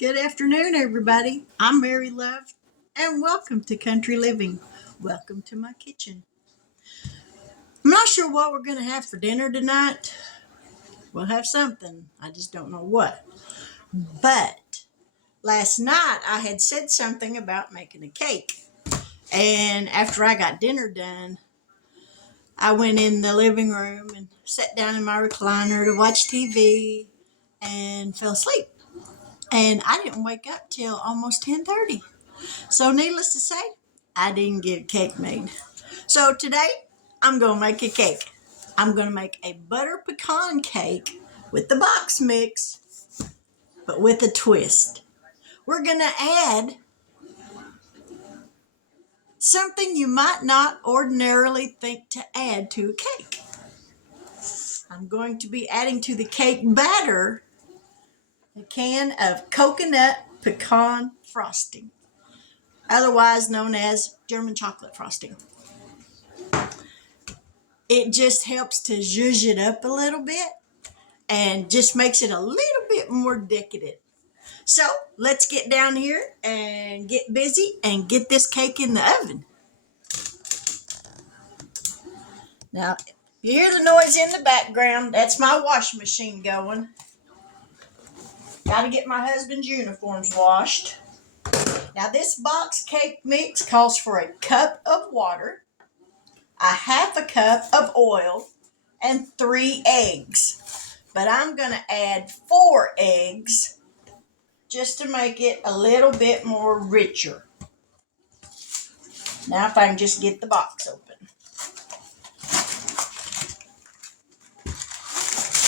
Good afternoon, everybody. I'm Mary Love, and welcome to Country Living. Welcome to my kitchen. I'm not sure what we're going to have for dinner tonight. We'll have something. I just don't know what. But last night I had said something about making a cake. And after I got dinner done, I went in the living room and sat down in my recliner to watch TV and fell asleep. And I didn't wake up till almost 10:30. So needless to say, I didn't get a cake made. So today, I'm going to make a cake. I'm going to make a butter pecan cake with the box mix, but with a twist. We're going to add something you might not ordinarily think to add to a cake. I'm going to be adding to the cake batter a can of coconut pecan frosting, otherwise known as German chocolate frosting. It just helps to zhuzh it up a little bit and just makes it a little bit more decadent. So let's get down here and get busy and get this cake in the oven. Now, you hear the noise in the background. That's my washing machine going. Got to get my husband's uniforms washed. Now, this box cake mix calls for a cup of water, a half a cup of oil, and 3 eggs. But I'm going to add 4 eggs just to make it a little bit more richer. Now if I can just get the box open.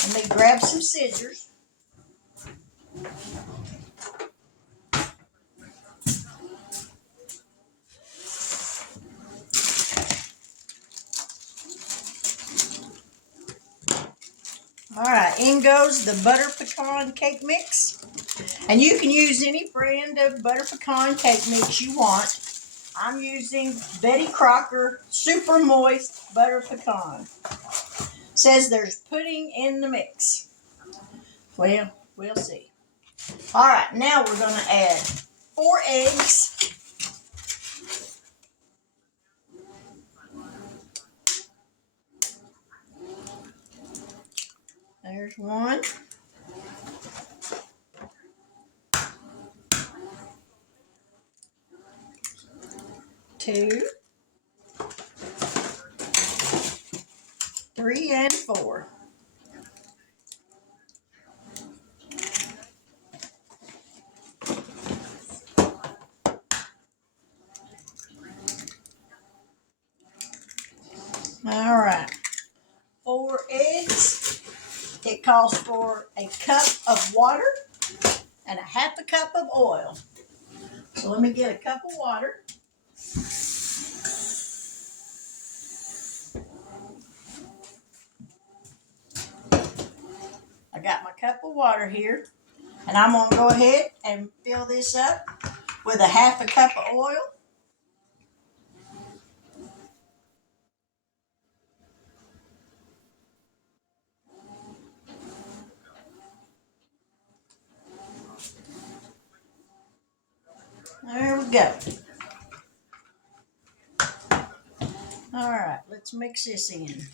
Let me grab some scissors. All right, in goes the butter pecan cake mix. And you can use any brand of butter pecan cake mix you want. I'm using Betty Crocker Super Moist Butter Pecan. Says there's pudding in the mix. Well, we'll see. All right, now we're going to add 4 eggs. There's 1. 2, 3, and 4. All right, 4 eggs. It calls for a cup of water and a half a cup of oil. So let me get a cup of water. I got my cup of water here, and I'm going to go ahead and fill this up with a half a cup of oil. There we go. All right, let's mix this in.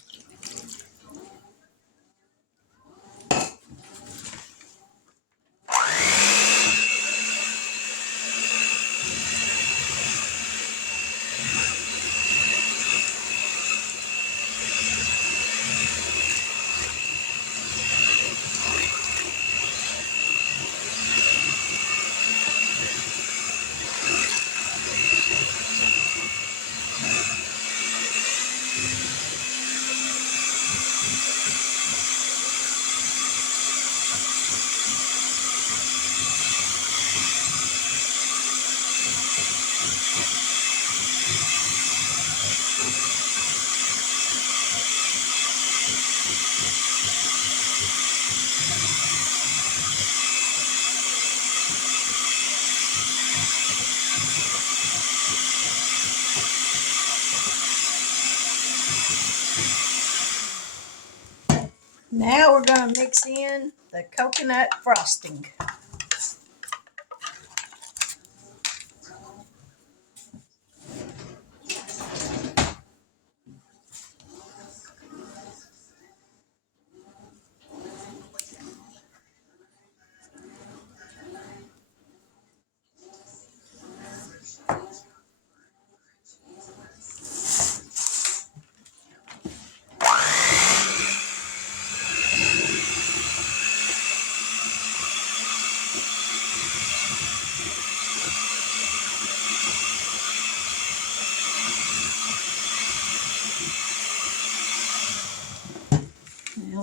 Now we're going to mix in the coconut frosting.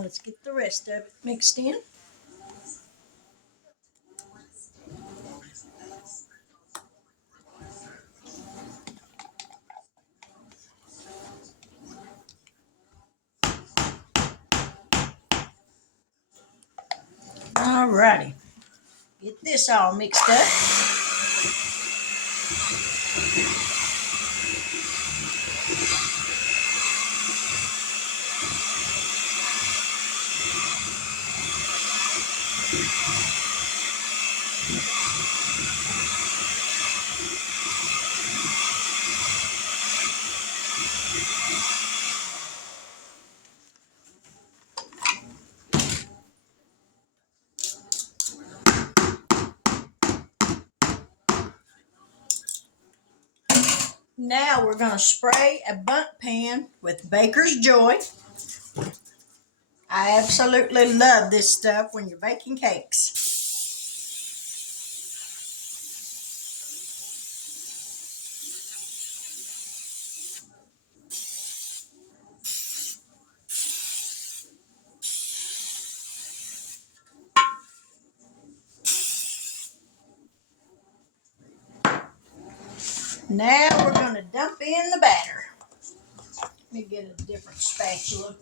let's get the rest of it mixed in. Alrighty, get this all mixed up. Now we're going to spray a bundt pan with Baker's Joy. I absolutely love this stuff when you're baking cakes. Now we're going to dump in the batter. Let me get a different spatula.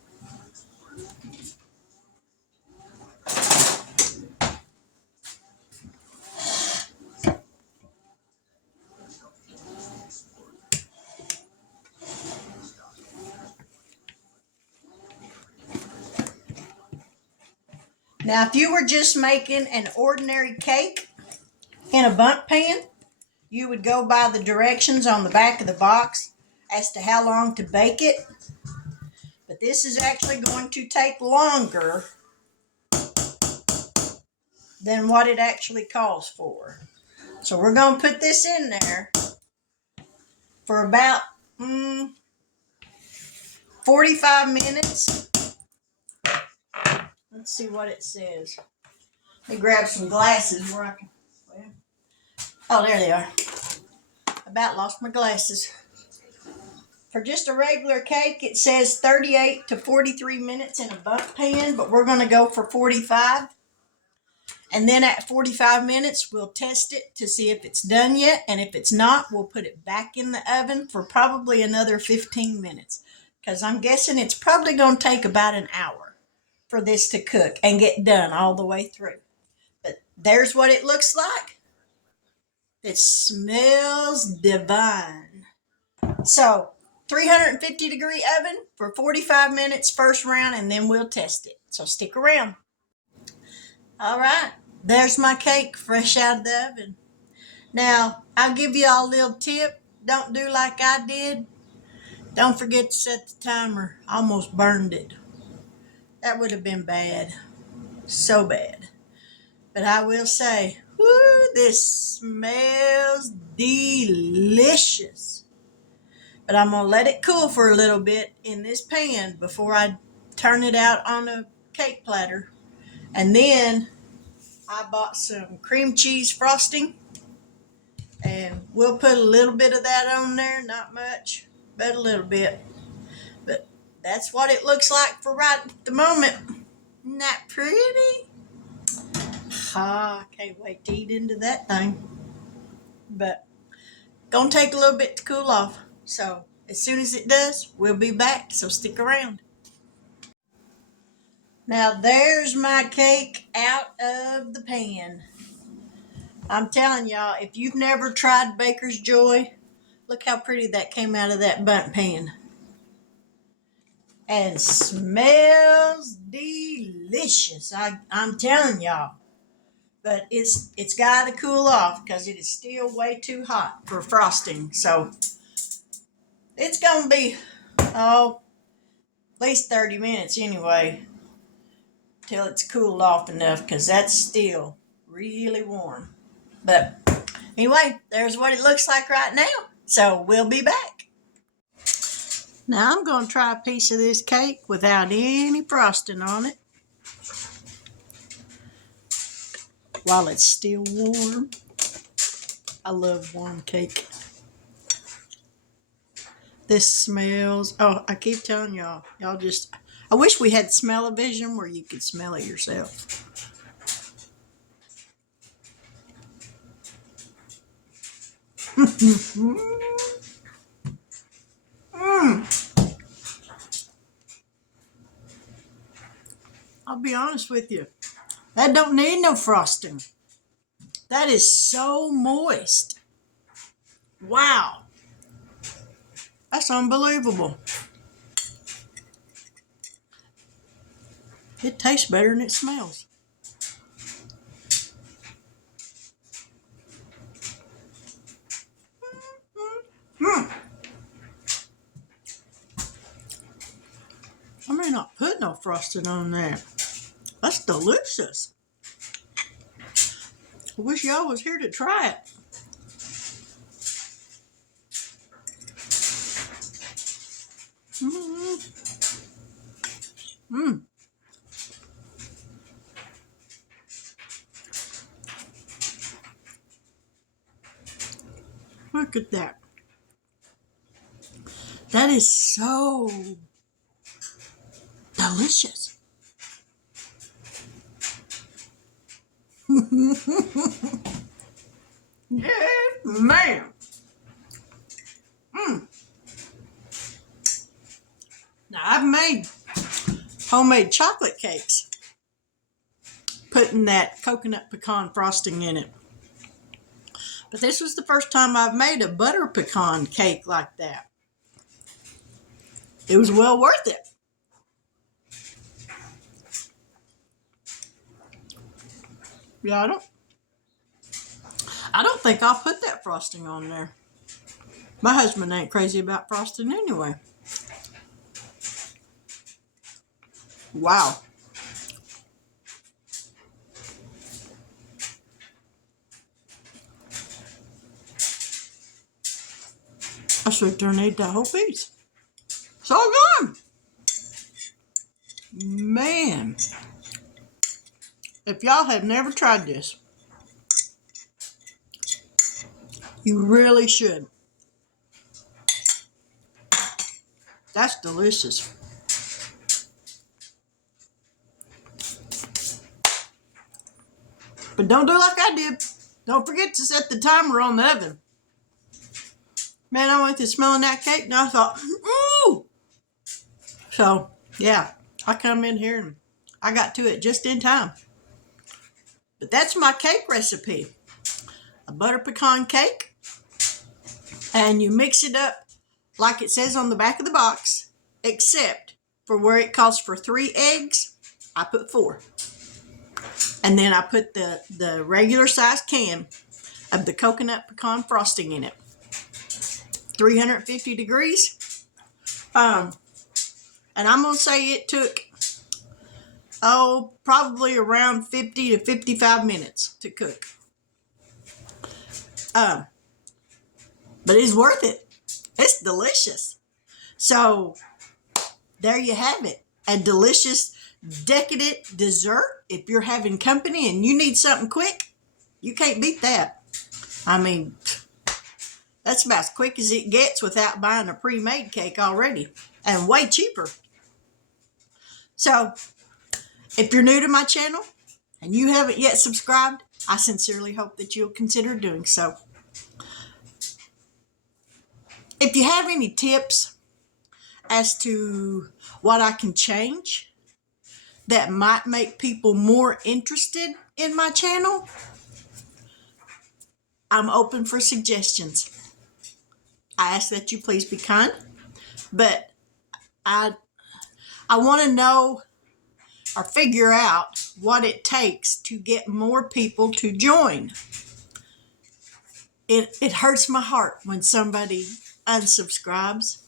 Now, if you were just making an ordinary cake in a bundt pan, you would go by the directions on the back of the box as to how long to bake it. But this is actually going to take longer than what it actually calls for. So we're going to put this in there for about 45 minutes. Let's see what it says. Let me grab some glasses where I can. Well, oh, there they are. About lost my glasses. For just a regular cake, it says 38 to 43 minutes in a bundt pan, but we're going to go for 45. And then at 45 minutes, we'll test it to see if it's done yet. And if it's not, we'll put it back in the oven for probably another 15 minutes. Because I'm guessing it's probably going to take about an hour for this to cook and get done all the way through. But there's what it looks like. It smells divine. So 350 degree oven for 45 minutes first round, and then we'll test it. So stick around. All right, there's my cake fresh out of the oven. Now, I'll give you all a little tip. Don't do like I did. Don't forget to set the timer. I almost burned it. That would have been bad. So bad. But I will say, whoo, this smells delicious. But I'm going to let it cool for a little bit in this pan before I turn it out on a cake platter. And then I bought some cream cheese frosting. And we'll put a little bit of that on there. Not much, but a little bit. But that's what it looks like for right at the moment. Isn't that pretty? I can't wait to eat into that thing. But gonna take a little bit to cool off. So as soon as it does, we'll be back. So stick around. Now there's my cake out of the pan. I'm telling y'all, if you've never tried Baker's Joy, look how pretty that came out of that bundt pan. And smells delicious. I'm telling y'all. But it's got to cool off because it is still way too hot for frosting. So it's going to be, at least 30 minutes anyway till it's cooled off enough because that's still really warm. But anyway, there's what it looks like right now. So we'll be back. Now I'm going to try a piece of this cake without any frosting on it while it's still warm. I love warm cake. This smells. Oh, I keep telling y'all. Y'all just. I wish we had smell-o-vision where you could smell it yourself. I'll be honest with you. That don't need no frosting. That is so moist. Wow. That's unbelievable. It tastes better than it smells. Mm. I may not put no frosting on that. That's delicious. I wish y'all was here to try it. Mm. Look at that. That is so delicious. Yes, ma'am. Mm. Now, I've made homemade chocolate cakes, putting that coconut pecan frosting in it. But this was the first time I've made a butter pecan cake like that. It was well worth it. Yeah, I don't think I'll put that frosting on there. My husband ain't crazy about frosting anyway. Wow. I should turn and eat that whole piece. So good. Man. If y'all have never tried this, you really should. That's delicious. But don't do like I did. Don't forget to set the timer on the oven. Man, I went to smelling that cake and I thought, ooh. So, yeah, I come in here and I got to it just in time. But that's my cake recipe. A butter pecan cake. And you mix it up like it says on the back of the box, except for where it calls for 3 eggs, I put 4. And then I put the regular size can of the coconut pecan frosting in it. 350 degrees. And I'm going to say it took, probably around 50 to 55 minutes to cook. But it's worth it. It's delicious. So there you have it. A delicious, decadent dessert. If you're having company and you need something quick, you can't beat that. I mean, that's about as quick as it gets without buying a pre-made cake already, and way cheaper. So, if you're new to my channel and you haven't yet subscribed, I sincerely hope that you'll consider doing so. If you have any tips as to what I can change that might make people more interested in my channel, I'm open for suggestions. I ask that you please be kind, but I want to know or figure out what it takes to get more people to join. It hurts my heart when somebody unsubscribes.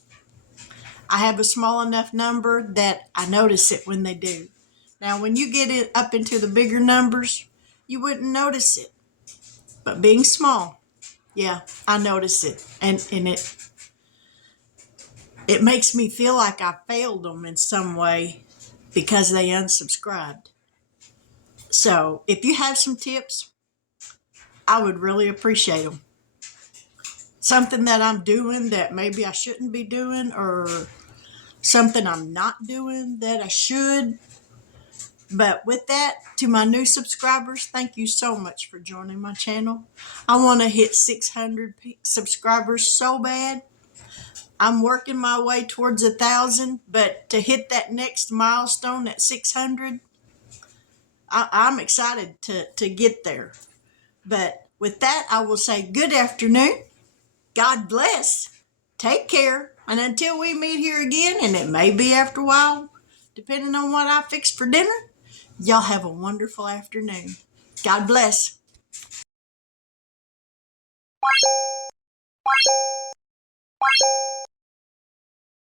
I have a small enough number that I notice it when they do. Now, when you get it up into the bigger numbers, you wouldn't notice it. But being small, yeah, I notice it. And it makes me feel like I failed them in some way because they unsubscribed. So if you have some tips, I would really appreciate them. something that I'm doing that maybe I shouldn't be doing, or something I'm not doing that I should. But with that, to my new subscribers, thank you so much for joining my channel. I want to hit 600 subscribers so bad. I'm working my way towards 1,000, but to hit that next milestone at 600, I'm excited to get there. But with that, I will say good afternoon. God bless. Take care. And until we meet here again, and it may be after a while, depending on what I fix for dinner, y'all have a wonderful afternoon. God bless.